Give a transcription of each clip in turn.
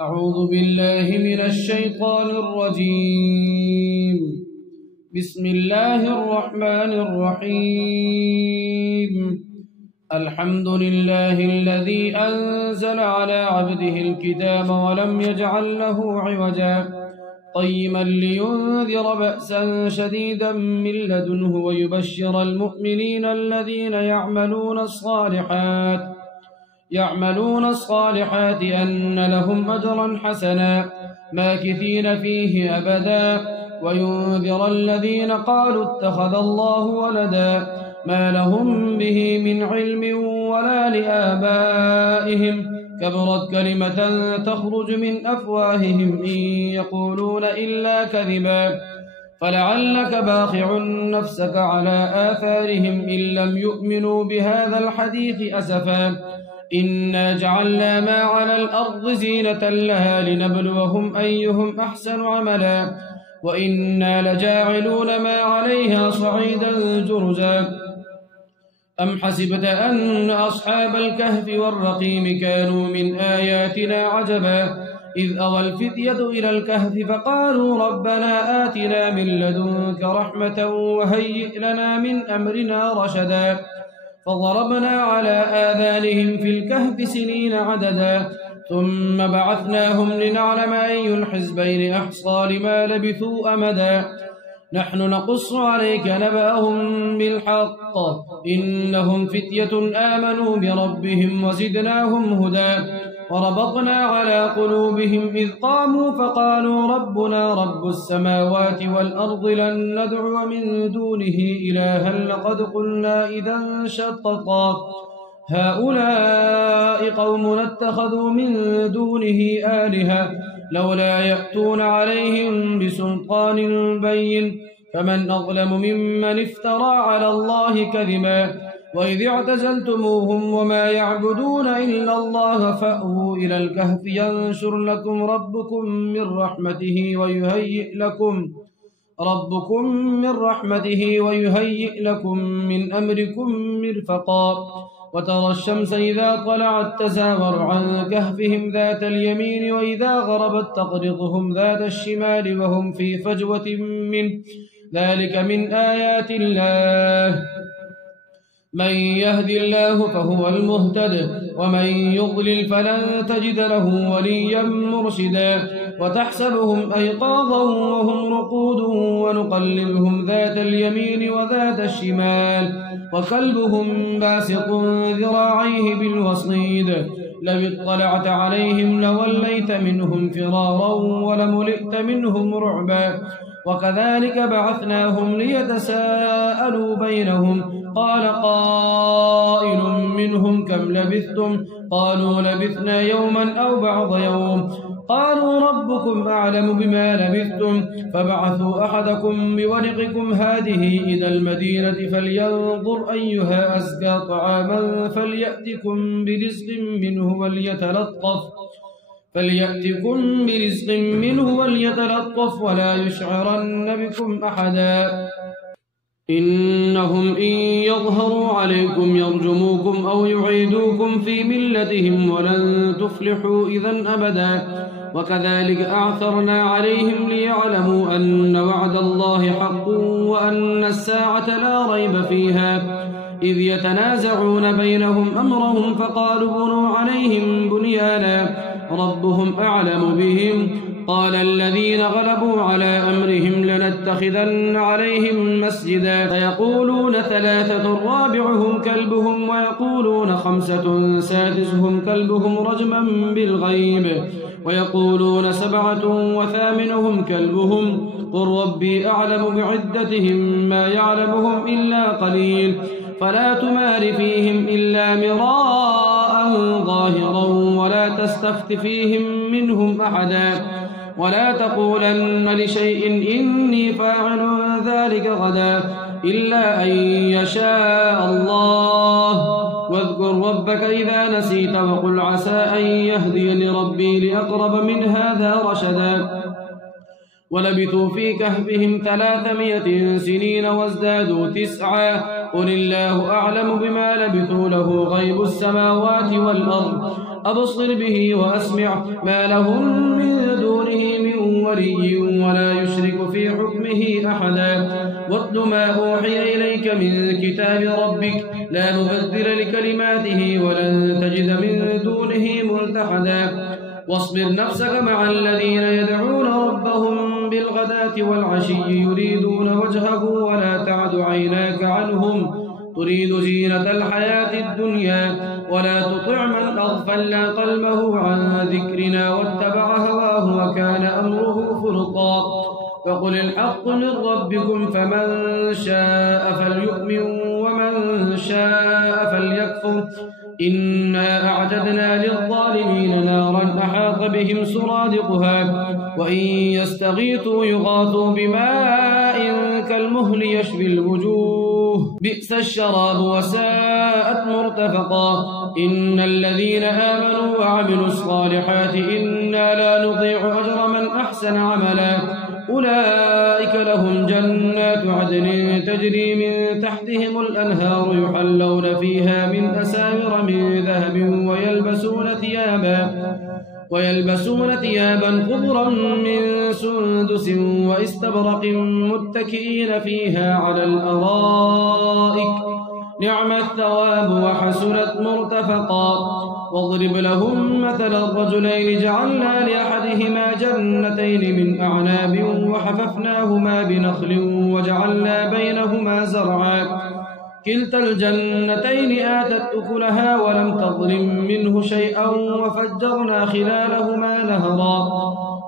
أعوذ بالله من الشيطان الرجيم. بسم الله الرحمن الرحيم. الحمد لله الذي أنزل على عبده الكتاب ولم يجعل له عوجا قيما لينذر بأسا شديدا من لدنه ويبشر المؤمنين الذين يعملون الصالحات أن لهم أجرا حسنا ماكثين فيه أبدا وينذر الذين قالوا اتخذ الله ولدا ما لهم به من علم ولا لآبائهم كبرت كلمة تخرج من أفواههم إن يقولون إلا كذبا فلعلك باخع نفسك على آثارهم إن لم يؤمنوا بهذا الحديث أسفا إنا جعلنا ما على الأرض زينة لها لنبلوهم أيهم أحسن عملا وإنا لجاعلون ما عليها صعيدا جرزا أم حسبت أن أصحاب الكهف والرقيم كانوا من آياتنا عجبا إذ أوى الفتية إلى الكهف فقالوا ربنا آتنا من لدنك رحمة وهيئ لنا من أمرنا رشدا فضربنا على آذانهم في الكهف سنين عددا ثم بعثناهم لنعلم أي الحزبين أحصى لما لبثوا أمدا نحن نقص عليك نبأهم بالحق إنهم فتية آمنوا بربهم وزدناهم هدى وربطنا على قلوبهم إذ قاموا فقالوا ربنا رب السماوات والأرض لن ندعو من دونه إلها لقد قلنا إذا شططا هؤلاء قومنا اتخذوا من دونه آلهة لولا يأتون عليهم بسلطان بين فمن أظلم ممن افترى على الله كذبا وإذ اعتزلتموهم وما يعبدون إلا الله فأووا إلى الكهف ينشر لكم ربكم من رحمته ويهيئ لكم من أمركم مرفقا وترى الشمس إذا طلعت تزاور عن كهفهم ذات اليمين وإذا غربت تقرضهم ذات الشمال وهم في فجوة منه ذلك من آيات الله من يهد الله فهو المهتد ومن يضلل فلن تجد له وليا مرشدا وتحسبهم أيقاظا وهم رقود ونقلبهم ذات اليمين وذات الشمال وكلبهم باسط ذراعيه بالوصيد لو اطلعت عليهم لوليت منهم فرارا ولملئت منهم رعبا وكذلك بعثناهم ليتساءلوا بينهم قال قائل منهم كم لبثتم قالوا لبثنا يوما أو بعض يوم قالوا ربكم أعلم بما لبثتم فبعثوا أحدكم بورقكم هذه إلى المدينة فلينظر أيها أزكى طعاما فليأتكم برزق منه وليتلطف ولا يشعرن بكم أحدا إنهم إن يظهروا عليكم يرجموكم أو يعيدوكم في ملتهم ولن تفلحوا إذن أبدا وكذلك أعثرنا عليهم ليعلموا أن وعد الله حق وأن الساعة لا ريب فيها إذ يتنازعون بينهم أمرهم فقالوا بنوا عليهم بنيانا ربهم أعلم بهم قال الذين غلبوا على أمرهم لنتخذن عليهم مسجدا فيقولون 3 رابعهم كلبهم ويقولون 5 سادسهم كلبهم رجما بالغيب ويقولون 7 وثامنهم كلبهم قل ربي أعلم بعدتهم ما يعلمهم إلا قليل فلا تمار فيهم إلا مراء ظاهرا ولا تستفت فيهم منهم أحدا ولا تقولن لشيء إني فاعل ذلك غدا إلا أن يشاء الله واذكر ربك إذا نسيت وقل عسى أن يهديني ربي لأقرب من هذا رشدا ولبثوا في كهفهم 300 سنين وازدادوا 9 قل الله أعلم بما لبثوا له غيب السماوات والأرض أبصر به وأسمع ما لهم من دونه من ولي ولا يشرك في حكمه أحدا واتل ما أوحي إليك من كتاب ربك لا مبدل لكلماته ولن تجد من دونه ملتحدا واصبر نفسك مع الذين يدعون ربهم بالغداة والعشي يريدون وجهه ولا تعد عيناك عنهم تريد زينة الحياة الدنيا ولا تطع من أغفلنا قلبه عن ذكرنا واتبع هواه وكان أمره فرطا فقل الحق من ربكم فمن شاء فليؤمن ومن شاء فليكفر إنا أعتدنا للظالمين نارا أحاط بهم سرادقها وإن يستغيثوا يغاثوا بماء كالمهل يشوي الوجوه بئس الشراب وساءت مرتفقا إن الذين آمنوا وعملوا الصالحات إنا لا نضيع أجر من أحسن عملا أولئك لهم جنات عدن تجري من تحتهم الأنهار يحلون فيها من أساور من ذهب ويلبسون ثيابا خضرا من سندس واستبرق متكئين فيها على الأرائك نعم الثواب وحسنت مرتفقا واضرب لهم مثل الرجلين جعلنا لأحدهما جنتين من أعناب وحففناهما بنخل وجعلنا بينهما زرعا كلتا الجنتين آتت أكلها ولم تظلم منه شيئا وفجرنا خلالهما نهرا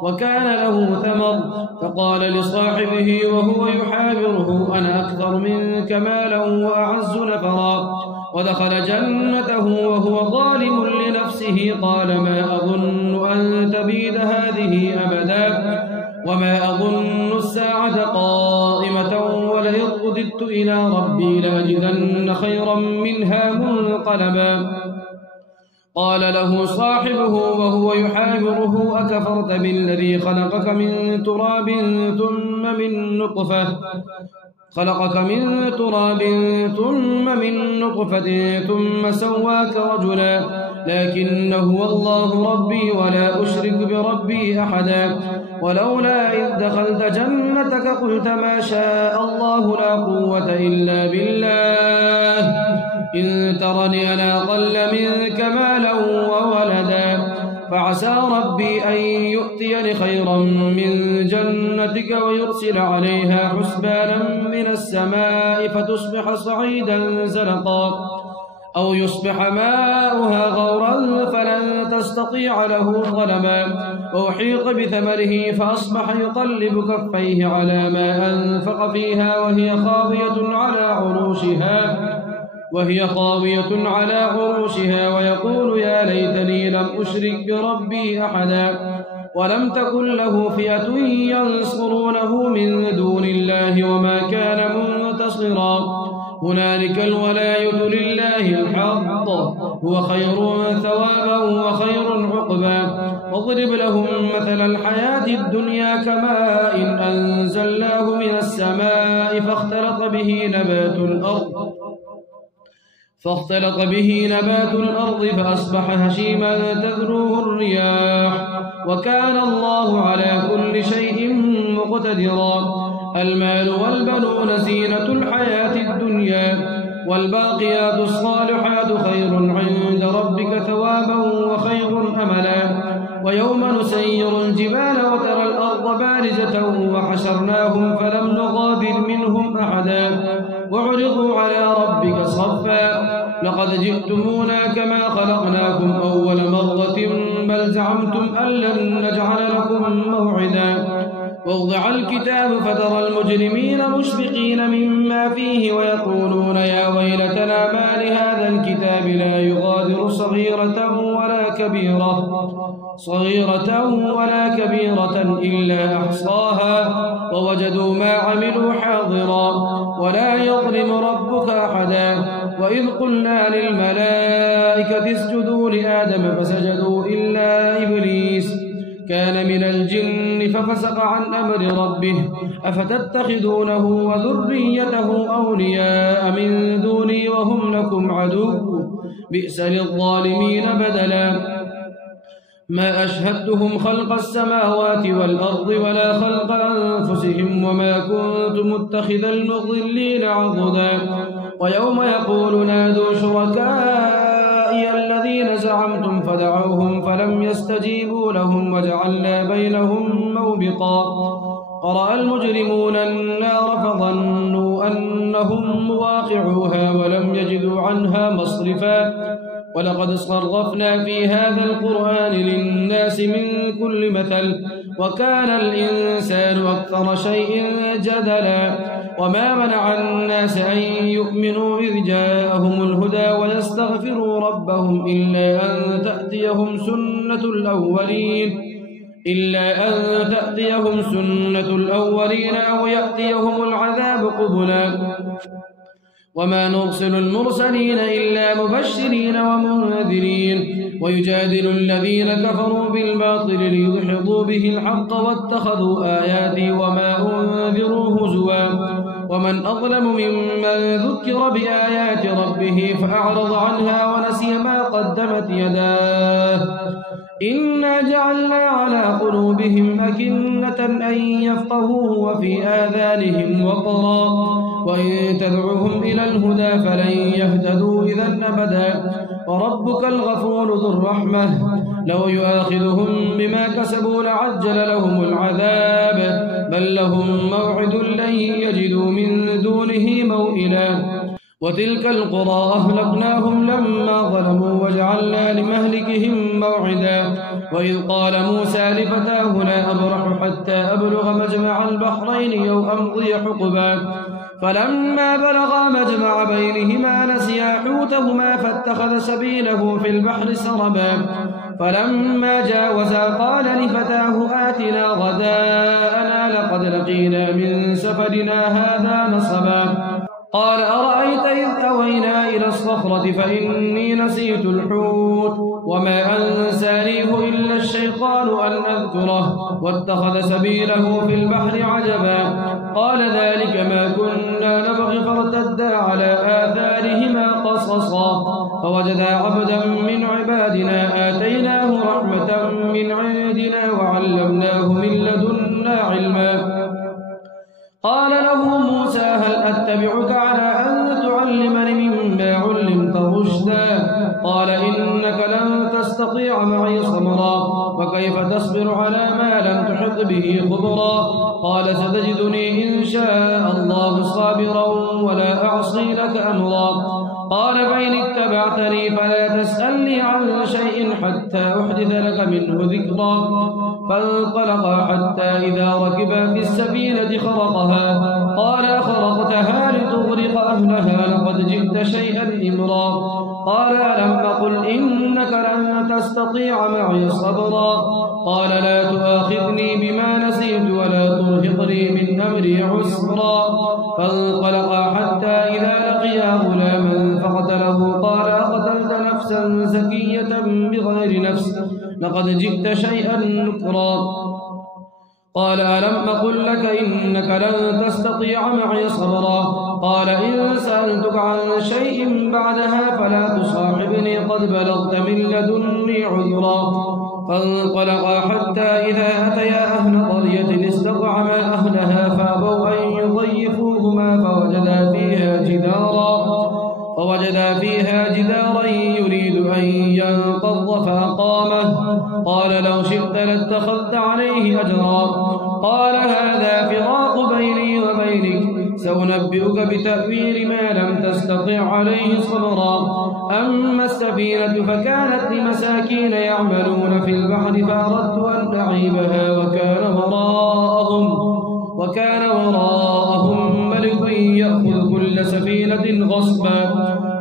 وكان له ثمر فقال لصاحبه وهو يحاوره أنا أكثر منك مالا وأعز نفرا ودخل جنته وهو ظالم لنفسه قال ما أظن أن تبيد هذه أبدا وما أظن الساعة قائمة ولئن رددت إلى ربي لأجدن خيرا منها منقلبا قال له صاحبه وهو يحاوره أكفرت بالذي خلقك من تراب ثم من نطفة ثم سواك رجلا لكن هو الله ربي ولا أشرك بربي أحدا ولولا إذ دخلت جنتك قلت ما شاء الله لا قوة إلا بالله إن ترني أنا أقل منك مالا وولدا فعسى ربي أن يؤتيني خيرا من جنتك ويرسل عليها حسبانا من السماء فتصبح صعيدا زلقا أو يصبح ماؤها غورا فلن تستطيع له طلبا وأحيط بثمره فأصبح يقلب كفيه على ما أنفق فيها وهي خاوية على عروشها ويقول يا ليتني لم أشرك بربي أحدا ولم تكن له فئة ينصرونه من دون الله وما كان منتصرا هنالك الولاية لله الحق هو خير ثوابا وخير عقبا واضرب لهم مثل الحياة الدنيا كماء إن أنزلناه من السماء فاختلط به نبات الأرض فأصبح هشيما تذروه الرياح وكان الله على كل شيء مقتدرا المال والبنون زينة الحياة الدنيا والباقيات الصالحات خير عند ربك ثوابا وخير أملا ويوم نسير الجبال وترى الأرض بارزة وحشرناهم فلم نغادر منهم أحدا وعرضوا على ربك صفا لقد جئتمونا كما خلقناكم أول مرة بل زعمتم أن لن نجعل لكم موعدا ووضع الكتاب فترى المجرمين مشفقين مما فيه ويقولون يا ويلتنا ما لهذا الكتاب لا يغادر صغيرة ولا كبيرة إلا أحصاها ووجدوا ما عملوا حاضرا ولا يظلم ربك أحدا وإذ قلنا للملائكة اسجدوا لآدم فسجدوا إلا إبليس كان من الجن ففسق عن أمر ربه أفتتخذونه وذريته أولياء من دوني وهم لكم عدو بئس للظالمين بدلا ما أشهدتهم خلق السماوات والأرض ولا خلق أنفسهم وما كنت متخذ المضلين عضدا ويوم يقول نادوا شركائي الذين زعمتم فدعوهم فلم يستجيبوا لهم وجعلنا بينهم موبقا ورأى المجرمون النار فظنوا أنهم مواقعوها ولم يجدوا عنها مصرفا ولقد صرفنا في هذا القرآن للناس من كل مثل وكان الإنسان أكثر شيء جدلا وما منع الناس أن يؤمنوا إذ جاءهم الهدى ويستغفروا ربهم إلا أن تأتيهم سنة الأولين أو يأتيهم العذاب قبلا وما نرسل المرسلين إلا مبشرين ومنذرين ويجادل الذين كفروا بالباطل ليدحضوا به الحق واتخذوا آياتي وما أنذروا هزوا ومن أظلم ممن ذكر بآيات ربه فأعرض عنها ونسي ما قدمت يداه إنا جعلنا على قلوبهم أكنة أن يفقهوه وفي آذانهم وقرا وإن تدعوهم إلى الهدى فلن يهتدوا إذا أبدا وربك الغفور ذو الرحمة لو يؤاخذهم بما كسبوا لعجل لهم العذاب بل لهم موعد لن يجدوا من دونه موئلا وتلك القرى أهلكناهم لما ظلموا وجعلنا لمهلكهم موعدا وإذ قال موسى لفتاه لا أبرح حتى أبلغ مجمع البحرين أو أمضي حقبا فلما بلغا مجمع بينهما نسيا حوتهما فاتخذ سبيله في البحر سربا فلما جاوزا قال لفتاه آتنا غداءنا لقد لقينا من سفرنا هذا نصبا قال أرأيت إذ أوينا إلى الصخرة فإني نسيت الحوت وما أنسانيه إلا الشيطان أن أذكره واتخذ سبيله في البحر عجبا قال ذلك ما كنا نبغي فارتدا على آثارهما قصصا فوجدا عبدا من عبادنا آتيناه رحمة من عندنا وعلمناه من لدنا علما قال له موسى هل أتبعك على أن تعلمني مما علمت رشدا قال إنك لن تستطيع معي صبرا وكيف تصبر على ما لم تحط به خبرا قال ستجدني إن شاء الله صابرا ولا أعصي لك أمرا قال فإن اتبعتني فلا تسألني عن شيء حتى أحدث لك منه ذكرا فانطلقا حتى إذا ركبا في السفينة خرقها قال أخرقتها لتغرق أهلها لقد جئت شيئا إمرا قال ألم أقل إنك لن تستطيع معي صبرا قال لا تؤاخذني بما نسيت ولا ترهقني من أمري عسرا فانطلقا حتى إذا لقيا غلاما فقتله قال أقتلت نفسا زكية بغير نفس لقد جئت شيئا نكرا قال ألم أقل لك إنك لن تستطيع معي صبرا قال إن سألتك عن شيء بعدها فلا تصاحبني قد بلغت من لدني عذرا فانطلقا حتى إذا أتيا أهل قرية استطعما أهلها فأبوا أن يضيفوهما فوجدا فيها جدارا يريد أن ينقض فأقامه قال لو شئت لاتخذت عليه أجرا قال هذا فراق بيني وبينك سأنبئك بتأويل ما لم تستطع عليه صبرا أما السفينة فكانت لمساكين يعملون في البحر فأردت أن أعيبها وكان وراءهم ملك يأخذ كل سفينة غصبا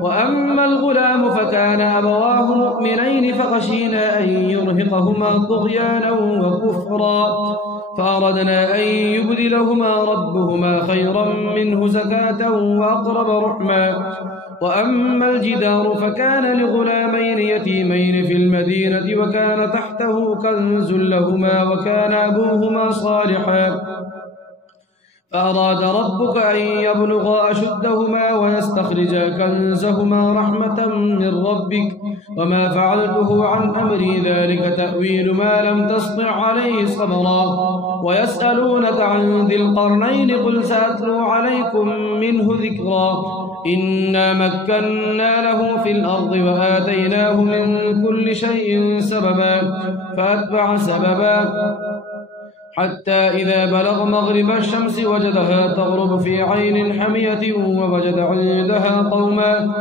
وأما الغلام فكان أبواه مؤمنين فخشينا أن يرهقهما طغيانا وكفرا فأردنا أن يبدلهما ربهما خيرا منه زكاة وأقرب رحما وأما الجدار فكان لغلامين يتيمين في المدينة وكان تحته كنز لهما وكان أبوهما صالحا فأراد ربك أن يبلغا أشدهما ويستخرجا كنزهما رحمة من ربك وما فعلته عن أمري ذلك تأويل ما لم تسطع عليه صبرا ويسألونك عن ذي القرنين قل سأتلو عليكم منه ذكرا إنا مكنا له في الأرض وآتيناه من كل شيء سببا فأتبع سببا حتى إذا بلغ مغرب الشمس وجدها تغرب في عين حمية ووجد عندها قوما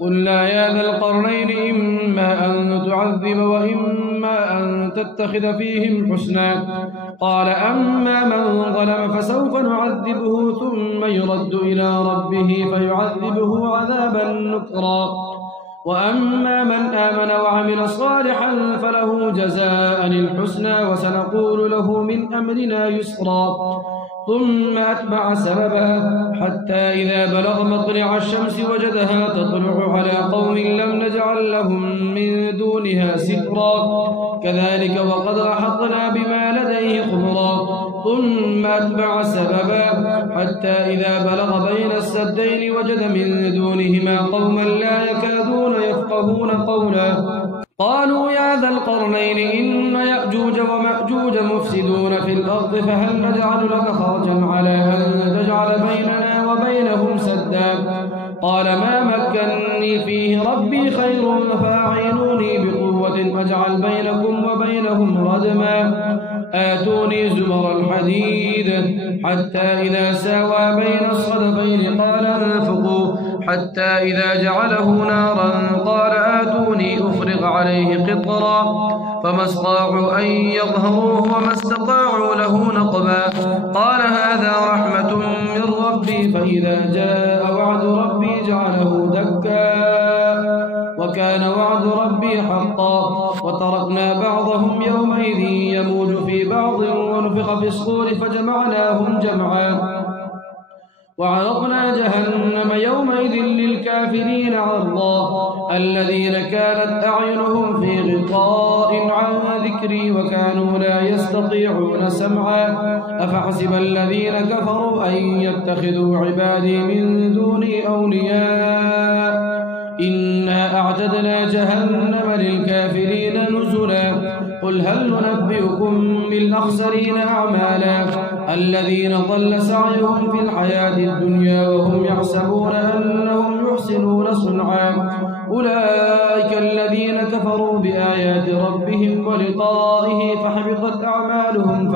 قلنا يا ذا القرنين إما أن تعذب وإما أن تتخذ فيهم حسنا قال أما من ظلم فسوف نعذبه ثم يرد إلى ربه فيعذبه عذابا نكرا وأما من آمن وعمل صالحا فله جزاء الحسنى وسنقول له من أمرنا يسرا ثم أتبع سببا حتى إذا بلغ مطلع الشمس وجدها تطلع على قوم لم نجعل لهم من دونها سترا كذلك وقد أحطنا بما لديه خبرا ثم أتبع سببا حتى إذا بلغ بين السدين وجد من دونهما قوما لا يكادون يفقهون قولا قالوا يا ذا القرنين إن يأجوج ومأجوج مفسدون في الأرض فهل نجعل لك خرجا على أن تجعل بيننا وبينهم سدا قال ما مكنني فيه ربي خير فأعينوني بقوة أجعل بينكم وبينهم ردما آتوني زبر الحديد حتى إذا ساوى بين الصدفين قال انفقوا حتى إذا جعله نارا قال آتوني أفرغ عليه قطرا فما استطاعوا أن يظهروه وما استطاعوا له نقبا قال هذا رحمة من ربي فإذا جاء وعد ربي جعله دكا وكان وعد ربي حقا وتركنا بعضهم يومئذ يموج في بعض ونفخ في الصور فجمعناهم جمعا وعرضنا جهنم يومئذ للكافرين عرضا الذين كانت أعينهم في غطاء عن ذكري وكانوا لا يستطيعون سمعا أفحسب الذين كفروا أن يتخذوا عبادي من دوني أولياء إنا أعتدنا جهنم للكافرين نزلا قل هل ننبئكم بالأخسرين أعمالا الذين ضل سعيهم في الحياة الدنيا وهم يحسبون أنهم يحسنون صنعا أولئك الذين كفروا بآيات ربهم ولقائه فحبطت أعمالهم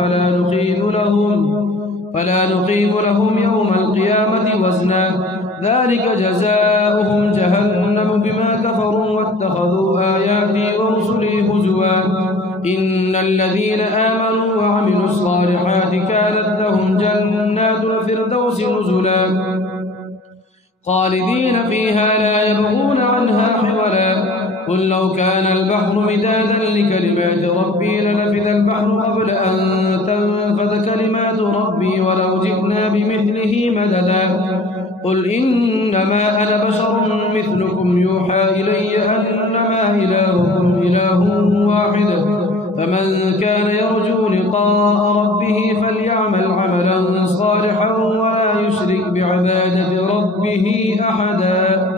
فلا نقيم لهم يوم القيامة وزنا ذلك جزاؤهم جهنم بما كفروا واتخذوا آياتي ورسلي هزوا إن الذين آمنوا وعملوا الصالحات كانت لهم جنات الفردوس نزلا خالدين فيها لا يبغون عنها حولا قل لو كان البحر مدادا لكلمات ربي لنفذ البحر قبل أن تنفذ كلمات ربي ولو جئنا بمثله مددا قل إنما أنا بشر مثلكم يوحى إلي أنما إلهكم إله واحد فمن كان يرجو لقاء ربه فليعمل عملا صالحا ولا يشرك بعبادة ربه أحدا